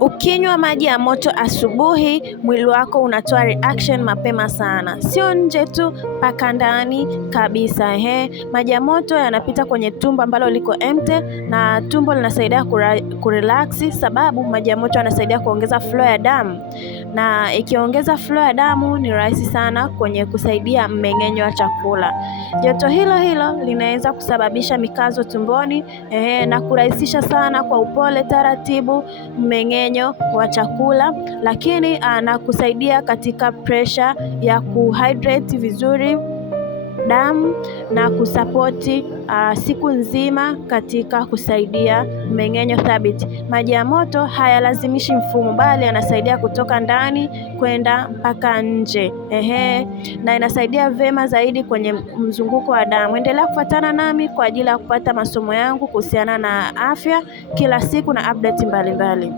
Ukinywa maji ya moto asubuhi, mwili wako unatoa reaction mapema sana, sio nje tu, mpaka ndani kabisa. Maji ya moto yanapita kwenye tumbo ambalo liko empty, na tumbo linasaidia kurelax, sababu maji ya moto yanasaidia kuongeza flow ya damu, na ikiongeza flow ya damu ni rahisi sana kwenye kusaidia mmeng'enyo wa chakula. Joto hilo hilo linaweza kusababisha mikazo tumboni, na kurahisisha sana kwa upole taratibu mmeng'enyo wa chakula, lakini na kusaidia katika pressure ya kuhydrate vizuri damu na kusapoti siku nzima katika kusaidia mmeng'enyo thabiti. Maji ya moto hayalazimishi mfumo, bali yanasaidia kutoka ndani kwenda mpaka nje, na inasaidia vema zaidi kwenye mzunguko wa damu. Endelea kufuatana nami kwa ajili ya kupata masomo yangu kuhusiana na afya kila siku na update mbalimbali.